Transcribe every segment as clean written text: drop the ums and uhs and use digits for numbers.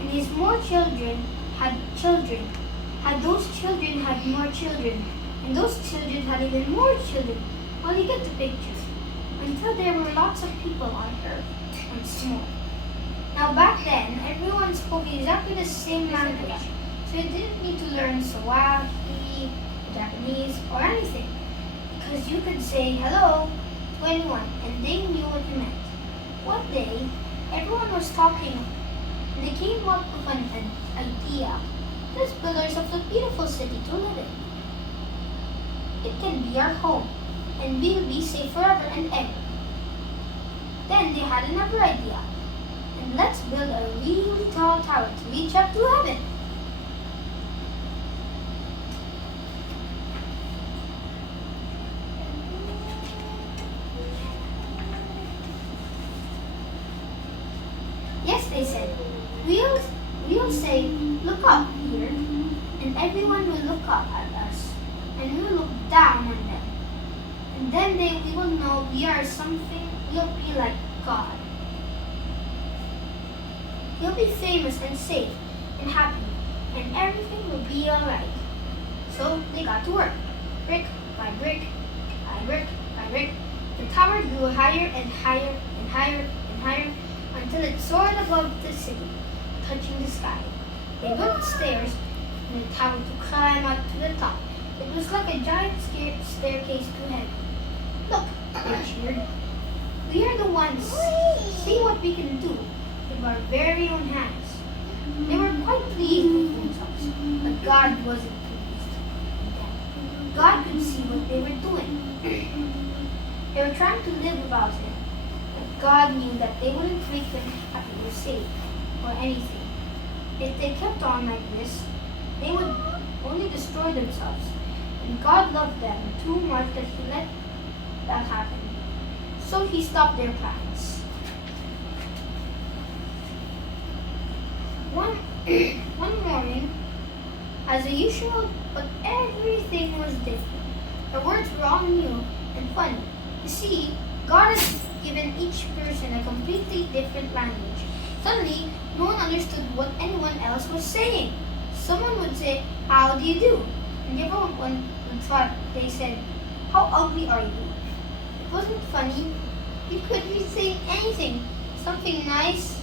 and his more children had children. Had those children had more children, and those children had even more children. Well, you get the picture. Until there were lots of people on Earth once more. Now back then, everyone spoke exactly the same language, so you didn't need to learn Swahili, Japanese, or anything, because you could say hello to anyone, and they knew what you meant. One day, everyone was talking, and they came up with an idea. Let's build ourselves a beautiful city to live in. It can be our home, and we'll be safe forever and ever. Then they had another idea. And let's build a really tall tower to reach up to heaven. Yes, they said. We'll say, look up here, and everyone will look up at us, and we will look down on them. And then we will know we are something, we'll be like God. You'll be famous and safe and happy, and everything will be alright. So they got to work. Brick by brick, by brick by brick. The tower grew higher and higher and higher and higher until it soared above the city, touching the sky. They built stairs in the tower to climb up to the top. It was like a giant staircase to heaven. Look, they cheered. We are the ones. See what we can do with our very own hands. They were quite pleased with themselves, but God wasn't pleased with them. God could see what they were doing. They were trying to live without Him, but God knew that they wouldn't make Him happy or safe or anything. If they kept on like this, they would only destroy themselves. And God loved them too much that He let that happen. So He stopped their plans. One morning, as usual, but everything was different. The words were all new and funny. You see, God had given each person a completely different language. Suddenly, no one understood what anyone else was saying. Someone would say, "How do you do?" And everyone would thought they said, "How ugly are you?" It wasn't funny. You could be saying anything. Something nice,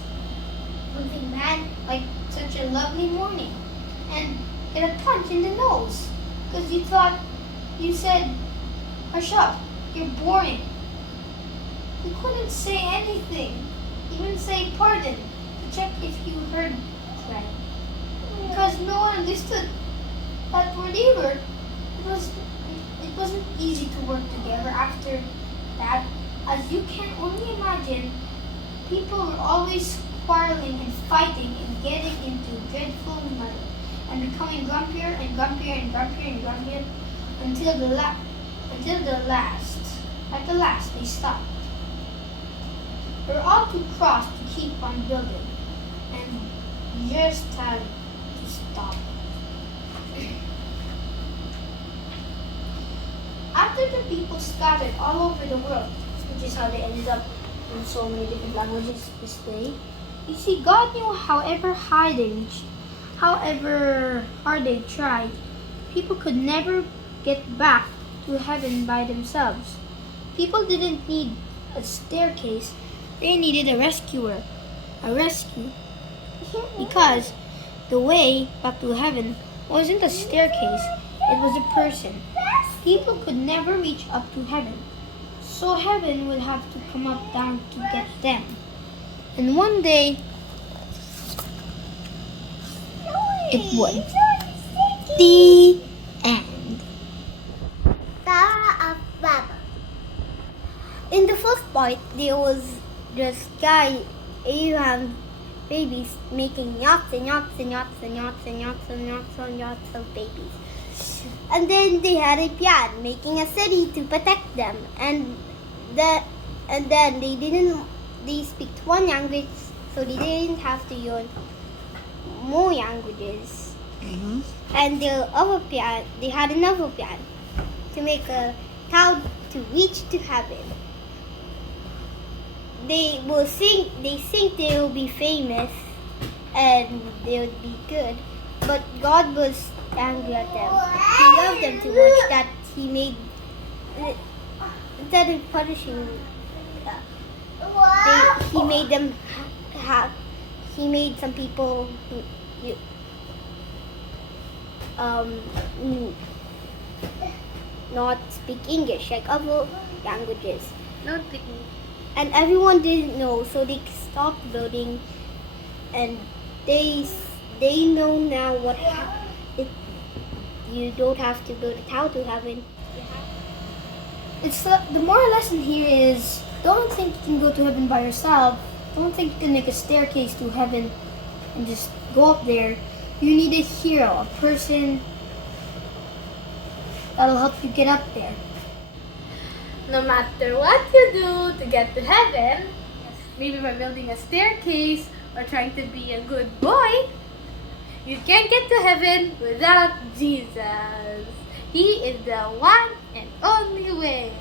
something bad, like such a lovely morning. And get a punch in the nose. Because you thought you said, "Hush up, you're boring." You couldn't say anything. Even say pardon to check if you heard right. Because no one understood that word either. It wasn't easy to work together after that. As you can only imagine, people were always quarreling and fighting and getting into dreadful muddle and becoming grumpier and grumpier and grumpier and grumpier until at the last they stopped. They were all too cross to keep on building and just had to stop. After the people scattered all over the world, which is how they ended up in so many different languages this day, you see, God knew however high they reached, however hard they tried, people could never get back to heaven by themselves. People didn't need a staircase, they needed a rescuer, a rescue. Because the way back to heaven wasn't a staircase, it was a person. People could never reach up to heaven, so heaven would have to come up down to get them. And one day, it would. The end. Tower of Babel. In the first part, there was this guy, Abraham, babies making yachts and yachts and yachts and yachts and yachts and yachts and yachts of babies. And then they had a pian making a city to protect them. And then they speak one language, so they didn't have to learn more languages. Mm-hmm. And they had another pian to make a town to reach to heaven. They think they will be famous and they would be good. But God was angry at them. He loved them too much that He made, instead of punishing, He made them have. He made some people not speak English, like other languages. Not speaking. And everyone didn't know, so they stopped building, and they know now you don't have to build a tower to heaven. It's the moral lesson here is don't think you can go to heaven by yourself. Don't think you can make a staircase to heaven and just go up there. You need a hero, a person that'll help you get up there. No matter what you do to get to heaven, maybe by building a staircase or trying to be a good boy, you can't get to heaven without Jesus. He is the one and only way.